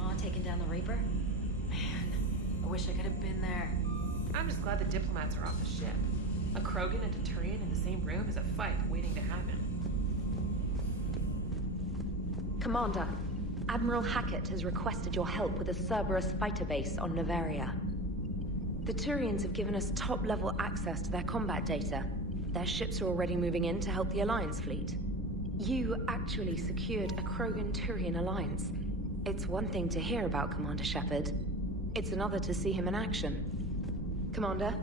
Ma taking down the Reaper? Man, I wish I could have been there. I'm just glad the diplomats are off the ship. A Krogan and a Turian in the same room is a fight waiting to happen. Commander, Admiral Hackett has requested your help with a Cerberus fighter base on Novaria. The Turians have given us top-level access to their combat data. Their ships are already moving in to help the Alliance fleet. You actually secured a Krogan-Turian alliance. It's one thing to hear about Commander Shepard. It's another to see him in action. Commander?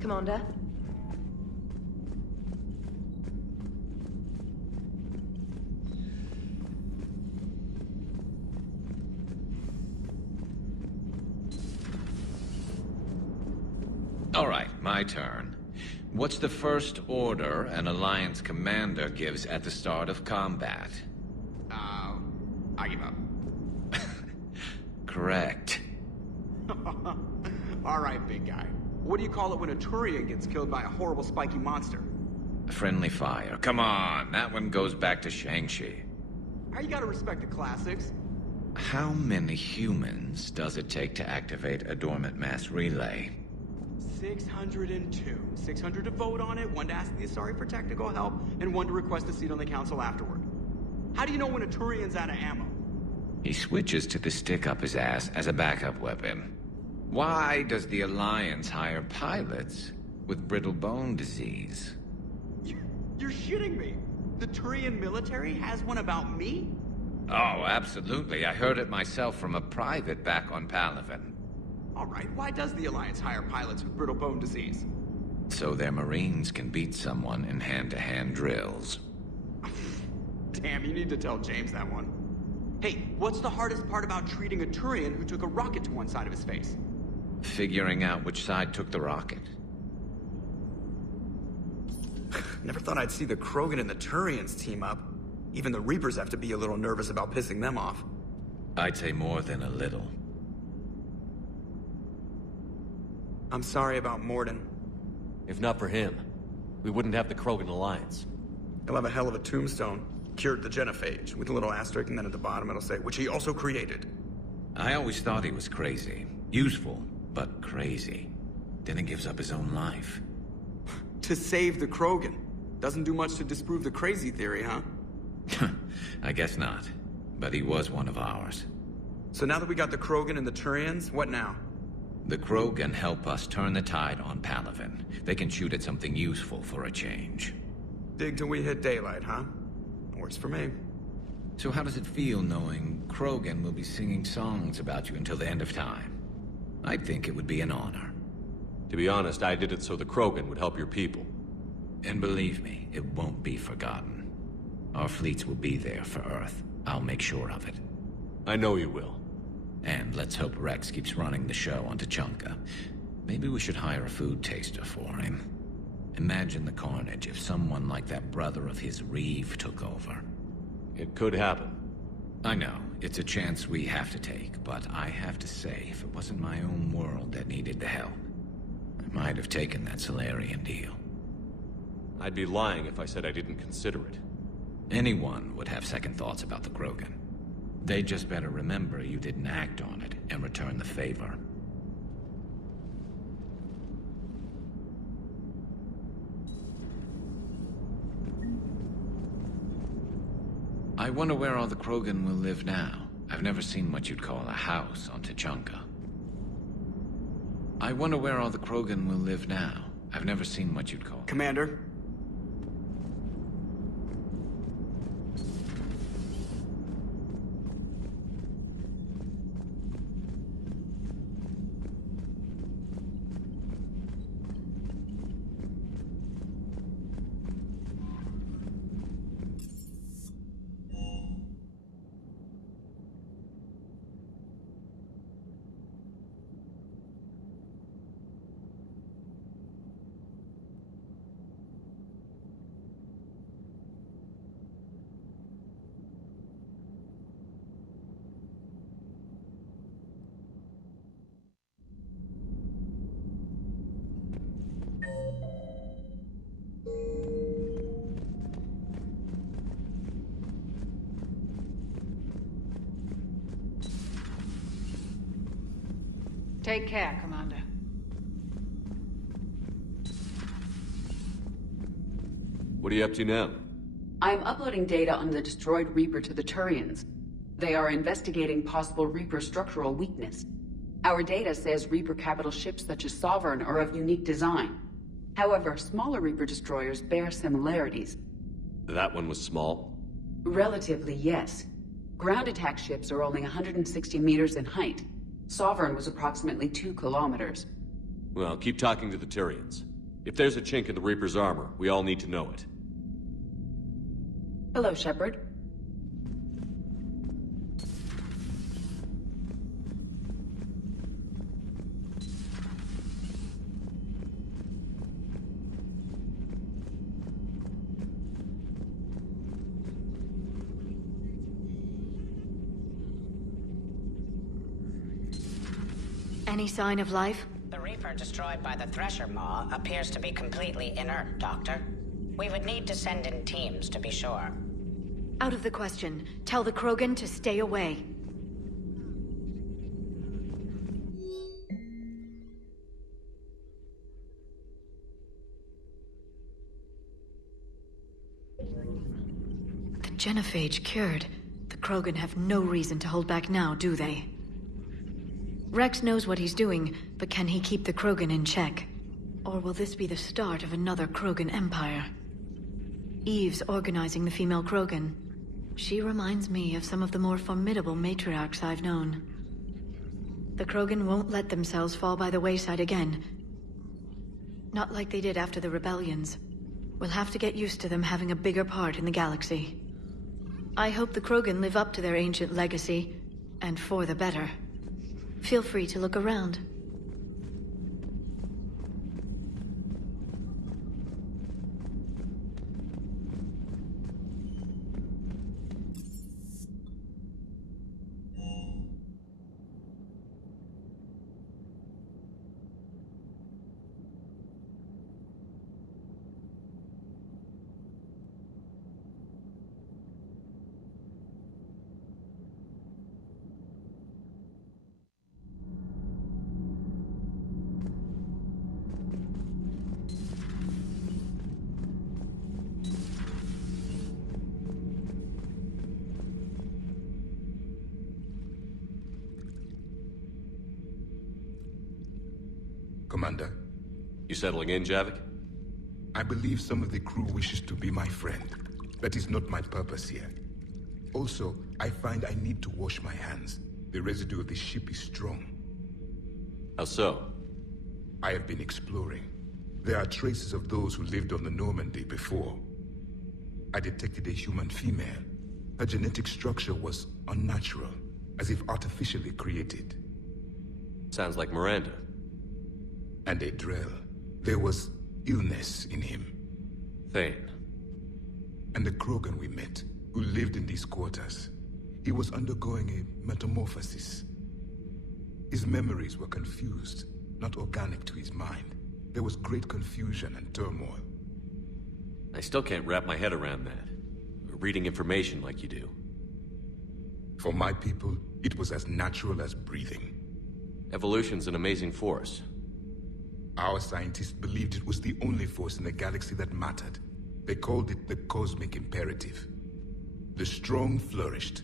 Commander? All right, my turn. What's the first order an Alliance commander gives at the start of combat? I give up. Correct. All right, big guy. What do you call it when a Turian gets killed by a horrible spiky monster? Friendly fire. Come on, that one goes back to Shang-Chi. How you gotta respect the classics? How many humans does it take to activate a dormant mass relay? 602. 600 to vote on it, 1 to ask the Asari for technical help, and 1 to request a seat on the council afterward. How do you know when a Turian's out of ammo? He switches to the stick up his ass as a backup weapon. Why does the Alliance hire pilots with brittle bone disease? You're shitting me. The Turian military has one about me? Oh, absolutely. I heard it myself from a private back on Palaven. All right, why does the Alliance hire pilots with brittle bone disease? So their Marines can beat someone in hand-to-hand drills. Damn, you need to tell James that one. Hey, what's the hardest part about treating a Turian who took a rocket to one side of his face? Figuring out which side took the rocket. Never thought I'd see the Krogan and the Turians team up. Even the Reapers have to be a little nervous about pissing them off. I'd say more than a little. I'm sorry about Morden. If not for him, we wouldn't have the Krogan Alliance. He'll have a hell of a tombstone. Cured the genophage, with a little asterisk, and then at the bottom it'll say, which he also created. I always thought he was crazy. Useful, but crazy. Then he gives up his own life. To save the Krogan. Doesn't do much to disprove the crazy theory, huh? I guess not. But he was one of ours. So now that we got the Krogan and the Turians, what now? The Krogan help us turn the tide on Palaven. They can shoot at something useful for a change. Dig till we hit daylight, huh? Works for me. So how does it feel knowing Krogan will be singing songs about you until the end of time? I'd think it would be an honor. To be honest, I did it so the Krogan would help your people. And believe me, it won't be forgotten. Our fleets will be there for Earth. I'll make sure of it. I know you will. And let's hope Rex keeps running the show on Tuchanka. Maybe we should hire a food taster for him. Imagine the carnage if someone like that brother of his, Reeve, took over. It could happen. I know, it's a chance we have to take, but I have to say, if it wasn't my own world that needed the help, I might have taken that Solarian deal. I'd be lying if I said I didn't consider it. Anyone would have second thoughts about the Krogan. They just better remember you didn't act on it and return the favor. I wonder where all the Krogan will live now. I've never seen what you'd call a house on Tuchanka. I wonder where all the Krogan will live now. I've never seen what you'd call... Commander? Take care, Commander. What are you up to now? I am uploading data on the destroyed Reaper to the Turians. They are investigating possible Reaper structural weakness. Our data says Reaper capital ships such as Sovereign are of unique design. However, smaller Reaper destroyers bear similarities. That one was small? Relatively, yes. Ground attack ships are only 160 meters in height. Sovereign was approximately 2 kilometers. Well, keep talking to the Turians. If there's a chink in the Reaper's armor, we all need to know it. Hello, Shepard. Any sign of life? The Reaper destroyed by the Thresher Maw appears to be completely inert, Doctor. We would need to send in teams to be sure. Out of the question. Tell the Krogan to stay away. The genophage cured. The Krogan have no reason to hold back now, do they? Rex knows what he's doing, but can he keep the Krogan in check? Or will this be the start of another Krogan empire? Eve's organizing the female Krogan. She reminds me of some of the more formidable matriarchs I've known. The Krogan won't let themselves fall by the wayside again. Not like they did after the rebellions. We'll have to get used to them having a bigger part in the galaxy. I hope the Krogan live up to their ancient legacy, and for the better. Feel free to look around. Commander. You settling in, Javik? I believe some of the crew wishes to be my friend. That is not my purpose here. Also, I find I need to wash my hands. The residue of the ship is strong. How so? I have been exploring. There are traces of those who lived on the Normandy before. I detected a human female. Her genetic structure was unnatural, as if artificially created. Sounds like Miranda. And a Drell. There was illness in him. Thane. And the Krogan we met, who lived in these quarters. He was undergoing a metamorphosis. His memories were confused, not organic to his mind. There was great confusion and turmoil. I still can't wrap my head around that. Reading information like you do. For my people, it was as natural as breathing. Evolution's an amazing force. Our scientists believed it was the only force in the galaxy that mattered. They called it the cosmic imperative. The strong flourished,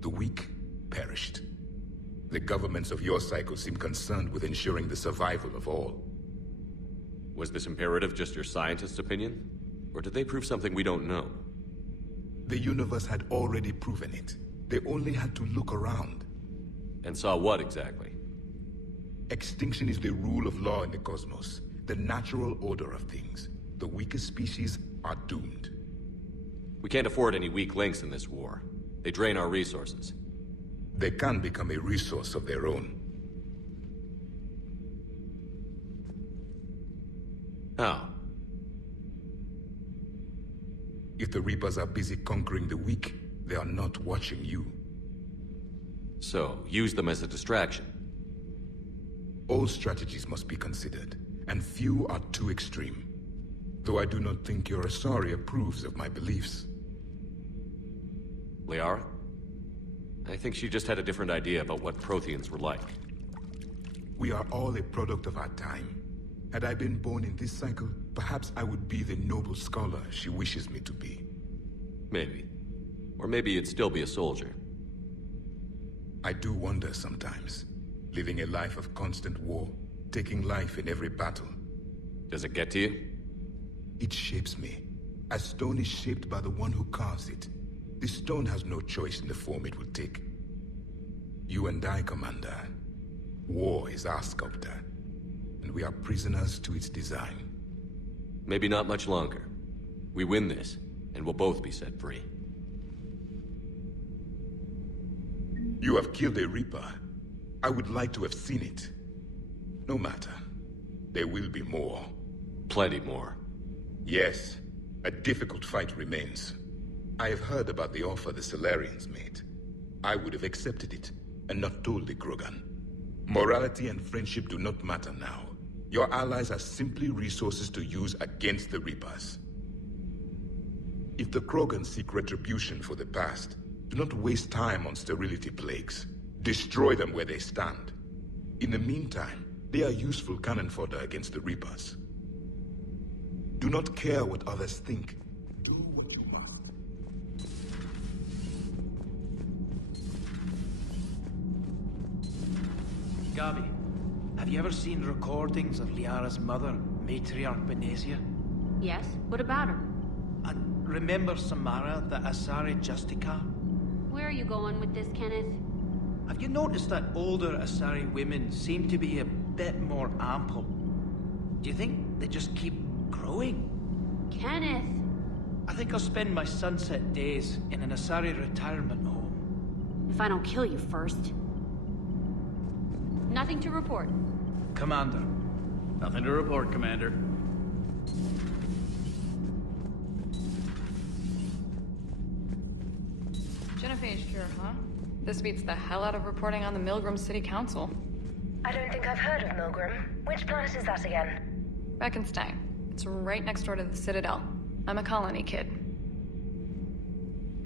the weak perished. The governments of your cycle seem concerned with ensuring the survival of all. Was this imperative just your scientist's opinion? Or did they prove something we don't know? The universe had already proven it. They only had to look around. And saw what exactly? Extinction is the rule of law in the cosmos, the natural order of things. The weakest species are doomed. We can't afford any weak links in this war. They drain our resources. They can become a resource of their own. How? If the Reapers are busy conquering the weak, they are not watching you. So, use them as a distraction. All strategies must be considered, and few are too extreme. Though I do not think your Asari approves of my beliefs. Liara? I think she just had a different idea about what Protheans were like. We are all a product of our time. Had I been born in this cycle, perhaps I would be the noble scholar she wishes me to be. Maybe. Or maybe you'd still be a soldier. I do wonder sometimes, living a life of constant war, taking life in every battle. Does it get to you? It shapes me, as stone is shaped by the one who carves it. The stone has no choice in the form it will take. You and I, Commander. War is our sculptor, and we are prisoners to its design. Maybe not much longer. We win this, and we'll both be set free. You have killed a Reaper. I would like to have seen it. No matter. There will be more. Plenty more. Yes. A difficult fight remains. I have heard about the offer the Solarians made. I would have accepted it, and not told the Krogan. Morality and friendship do not matter now. Your allies are simply resources to use against the Reapers. If the Krogan seek retribution for the past, do not waste time on sterility plagues. Destroy them where they stand. In the meantime, they are useful cannon fodder against the Reapers. Do not care what others think. Do what you must. Gabi, have you ever seen recordings of Liara's mother, Matriarch Benezia? Yes? What about her? And remember Samara, the Asari Justica? Where are you going with this, Kenneth? Have you noticed that older Asari women seem to be a bit more ample? Do you think they just keep growing? Kenneth! I think I'll spend my sunset days in an Asari retirement home. If I don't kill you first. Nothing to report. Commander. Nothing to report, Commander. Genophage cure, huh? This beats the hell out of reporting on the Milgram City Council. I don't think I've heard of Milgram. Which planet is that again? Beckenstein. It's right next door to the Citadel. I'm a colony kid.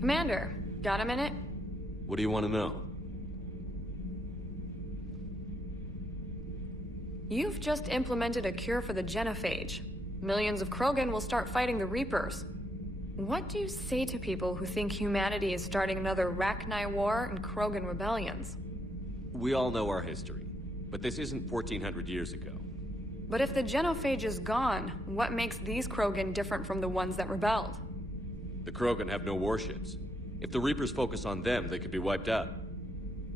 Commander, got a minute? What do you want to know? You've just implemented a cure for the genophage. Millions of Krogan will start fighting the Reapers. What do you say to people who think humanity is starting another Rachni War and Krogan rebellions? We all know our history, but this isn't 1400 years ago. But if the genophage is gone, what makes these Krogan different from the ones that rebelled? The Krogan have no warships. If the Reapers focus on them, they could be wiped out.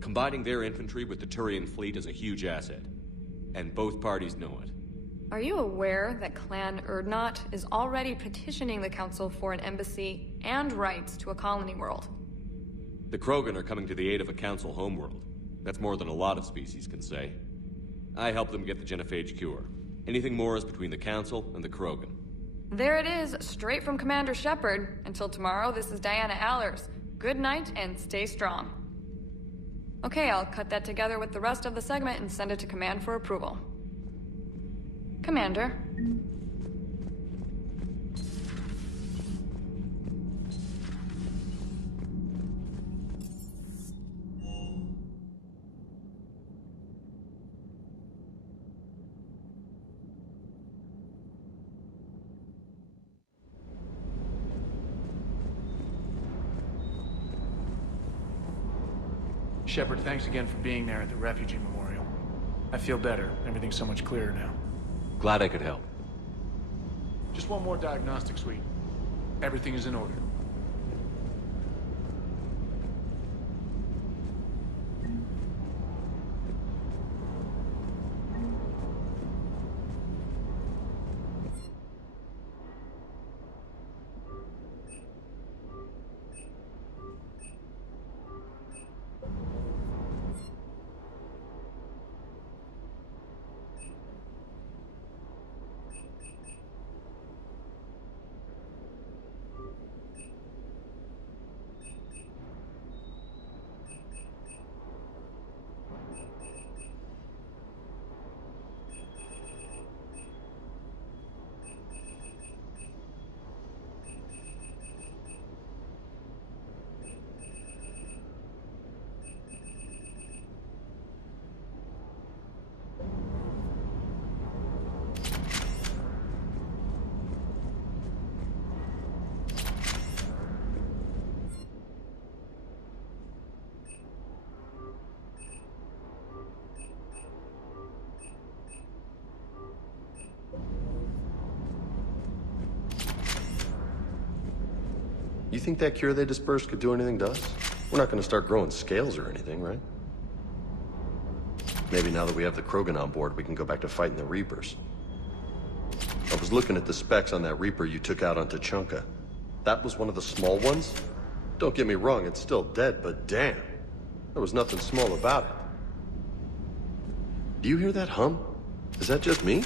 Combining their infantry with the Turian fleet is a huge asset. And both parties know it. Are you aware that Clan Urdnot is already petitioning the Council for an embassy and rights to a colony world? The Krogan are coming to the aid of a Council homeworld. That's more than a lot of species can say. I helped them get the genophage cure. Anything more is between the Council and the Krogan. There it is, straight from Commander Shepard. Until tomorrow, this is Diana Allers. Good night and stay strong. Okay, I'll cut that together with the rest of the segment and send it to Command for approval. Commander. Shepard, thanks again for being there at the refugee memorial. I feel better. Everything's so much clearer now. Glad I could help. Just one more diagnostic suite. Everything is in order. You think that cure they dispersed could do anything to us? We're not gonna start growing scales or anything, right? Maybe now that we have the Krogan on board, we can go back to fighting the Reapers. I was looking at the specs on that Reaper you took out on Tuchanka. That was one of the small ones? Don't get me wrong, it's still dead, but damn. There was nothing small about it. Do you hear that hum? Is that just me?